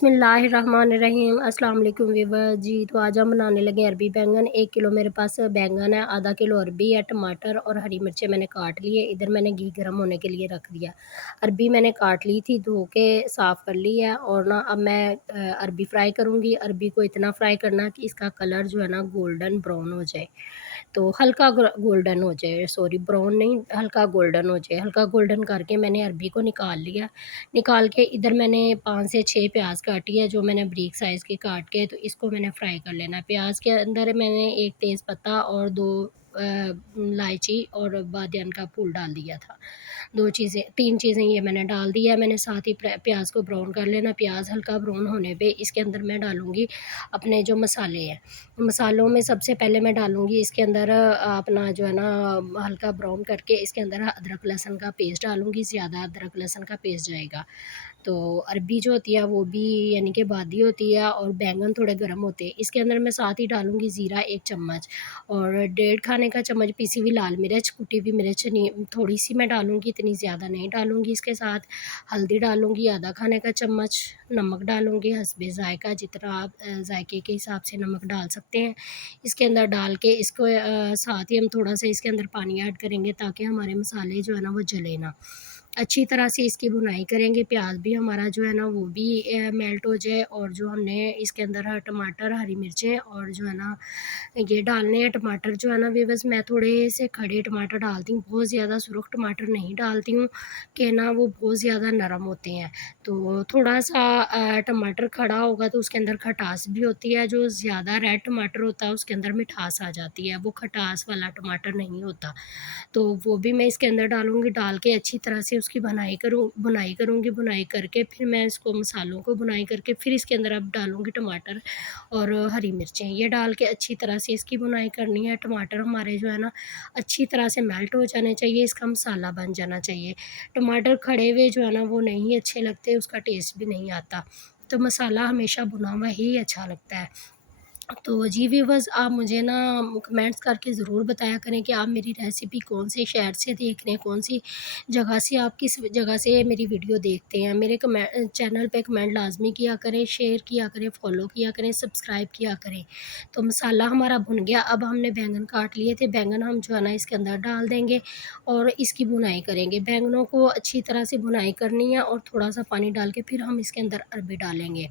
बिस्मिल्लाहिर्रहमानिर्रहीम अस्सलाम वालेकुम व्यूअर्स जी। तो आज हम बनाने लगे अरबी बैंगन। 1 किलो मेरे पास बैंगन है, आधा किलो अरबी है, टमाटर और हरी मिर्चें मैंने काट ली है। इधर मैंने घी गर्म होने के लिए रख दिया। अरबी मैंने काट ली थी, धो के साफ़ कर ली है। और ना अब मैं अरबी फ्राई करूँगी। अरबी को इतना फ्राई करना कि इसका कलर जो है ना गोल्डन ब्राउन हो जाए, तो हल्का गोल्डन हो जाए, सॉरी ब्राउन नहीं, हल्का गोल्डन हो जाए। हल्का गोल्डन करके मैंने अरबी को निकाल लिया। निकाल के इधर मैंने 5 से 6 प्याज काटी है, जो मैंने बारीक साइज़ के काट के, तो इसको मैंने फ्राई कर लेना है। प्याज के अंदर मैंने 1 तेज़पत्ता और 2 इलायची और बादियान का फूल डाल दिया था। 2 चीज़ें 3 चीज़ें ये मैंने डाल दिया। मैंने साथ ही प्याज को ब्राउन कर लेना। प्याज हल्का ब्राउन होने पे इसके अंदर मैं डालूँगी अपने जो मसाले हैं। मसालों में सबसे पहले मैं डालूँगी इसके अंदर अपना जो है ना हल्का ब्राउन करके इसके अंदर अदरक लहसुन का पेस्ट डालूँगी। ज़्यादा अदरक लहसुन का पेस्ट जाएगा। तो अरबी जो होती है वो भी यानी कि बादी होती है और बैंगन थोड़े गर्म होते हैं। इसके अंदर मैं साथ ही डालूँगी ज़ीरा 1 चम्मच और 1.5 खाने का चम्मच पिसी हुई लाल मिर्च, कुटी हुई मिर्च नहीं, थोड़ी-सी मैं डालूँगी, इतनी ज़्यादा नहीं डालूँगी। इसके साथ हल्दी डालूँगी आधा खाने का चम्मच, नमक डालूँगी हस्बे ज़ायक़ा, जितना आप ज़ायके के हिसाब से नमक डाल सकते हैं। इसके अंदर डाल के इसको साथ ही हम थोड़ा-सा इसके अंदर पानी ऐड करेंगे ताकि हमारे मसाले जो है ना वो जले ना। अच्छी तरह से इसकी भुनाई करेंगे, प्याज़ भी हमारा जो है ना वो भी मेल्ट हो जाए। और जो हमने इसके अंदर टमाटर, हरी मिर्चें और जो है ना ये डालने हैं। टमाटर जो है ना व्यूअर्स मैं थोड़े से खड़े टमाटर डालती हूँ, बहुत ज़्यादा सुरख टमाटर नहीं डालती हूँ कि ना वो बहुत ज़्यादा नरम होते हैं। तो थोड़ा-सा टमाटर खड़ा होगा तो उसके अंदर खटास भी होती है, जो ज़्यादा रेड टमाटर होता है उसके अंदर मिठास आ जाती है, वो खटास वाला टमाटर नहीं होता। तो वो भी मैं इसके अंदर डालूँगी, डाल के अच्छी तरह से उसकी भुनाई करूँगी। भुनाई करके फिर मैं इसको मसालों को भुनाई करके फिर इसके अंदर अब डालूँगी टमाटर और हरी मिर्चें। ये डाल के अच्छी तरह से इसकी भुनाई करनी है। टमाटर हमारे जो है ना अच्छी तरह से मेल्ट हो जाने चाहिए, इसका मसाला बन जाना चाहिए। टमाटर खड़े हुए जो है ना वो नहीं अच्छे लगते, उसका टेस्ट भी नहीं आता। तो मसाला हमेशा भुना हुआ ही अच्छा लगता है। तो जी व्यूअर्स, आप मुझे ना कमेंट्स करके ज़रूर बताया करें कि आप मेरी रेसिपी कौन से शहर से देख रहे हैं, कौन सी जगह से, आप किस जगह से मेरी वीडियो देखते हैं। मेरे चैनल पे कमेंट लाज़मी किया करें, शेयर किया करें, फ़ॉलो किया करें, सब्सक्राइब किया करें। तो मसाला हमारा भुन गया, अब हमने बैंगन काट लिए थे, बैंगन हम जो है ना इसके अंदर डाल देंगे और इसकी भुनाई करेंगे। बैंगनों को अच्छी तरह से भुनाई करनी है और थोड़ा-सा पानी डाल के फिर हम इसके अंदर अरबी डालेंगे।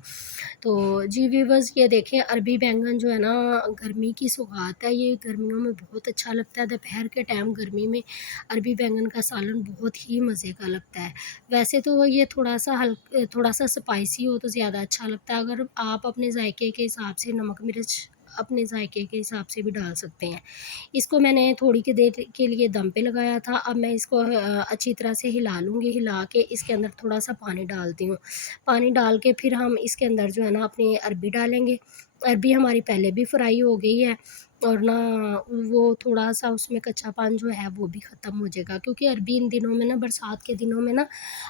तो जी व्यूअर्स, ये देखें अरबी बैंगन जो है ना गर्मी की सौगात है, ये गर्मियों में बहुत अच्छा लगता है। दोपहर के टाइम गर्मी में अरबी बैंगन का सालन बहुत ही मज़े का लगता है। वैसे तो ये थोड़ा-सा स्पाइसी हो तो ज़्यादा अच्छा लगता है। अगर आप अपने जायके के हिसाब से नमक मिर्च अपने जायके के हिसाब से भी डाल सकते हैं। इसको मैंने थोड़ी की देर के लिए दम पे लगाया था। अब मैं इसको अच्छी तरह से हिला लूँगी, हिला के इसके अंदर थोड़ा-सा पानी डालती हूँ। पानी डाल के फिर हम इसके अंदर जो है ना अपनी अरबी डालेंगे। अरबी हमारी पहले भी फ्राई हो गई है और ना वो थोड़ा-सा उसमें कच्चापन जो है वो भी ख़त्म हो जाएगा, क्योंकि अरबी इन दिनों में ना बरसात के दिनों में ना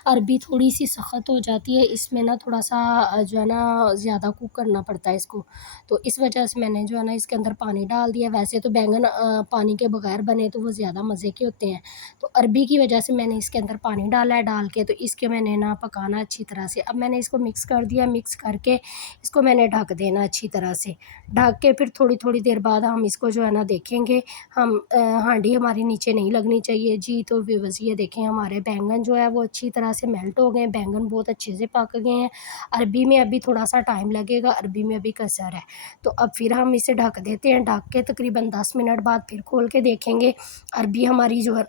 अरबी थोड़ी-सी सख़्त हो जाती है। इसमें ना थोड़ा-सा जो है ना ज़्यादा कुक करना पड़ता है इसको। तो इस वजह से मैंने जो है ना इसके अंदर पानी डाल दिया। वैसे तो बैंगन पानी के बगैर बने तो वो ज़्यादा मज़े के होते हैं। तो अरबी की वजह से मैंने इसके अंदर पानी डाला है, डाल के तो इसके मैंने ना पकाना अच्छी तरह से। अब मैंने इसको मिक्स कर दिया, मिक्स करके इसको मैंने ढक देना अच्छी तरह से। ढक के फिर थोड़ी-थोड़ी देर बाद हम इसको जो है ना देखेंगे। हम हांडी हमारी नीचे नहीं लगनी चाहिए जी। तो व्यूअर्स, ये देखें हमारे बैंगन जो है वो अच्छी तरह से मेल्ट हो गए हैं, बैंगन बहुत अच्छे से पक गए हैं। अरबी में अभी थोड़ा-सा टाइम लगेगा, अरबी में अभी कसर है। तो अब फिर हम इसे ढक देते हैं, ढक के तकरीबन 10 मिनट बाद फिर खोल के देखेंगे। अरबी हमारी जो है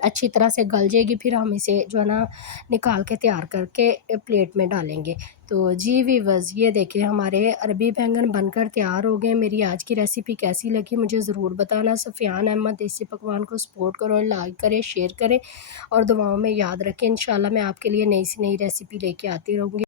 अच्छी तरह से गल जाएगी, फिर हम इसे जो है ना निकाल के तैयार करके प्लेट में डालेंगे। तो जी व्यूअर्स, ये देखिए हमारे अरबी बैंगन बनकर तैयार हो गए। मेरी आज की रेसिपी कैसी लगी मुझे ज़रूर बताना। सफ़ियान अहमद देसी पकवान को सपोर्ट करो, लाइक करें, शेयर करें और दुआओं में याद रखें। इंशाल्लाह मैं आपके लिए नई से नई रेसिपी लेके आती रहूँगी।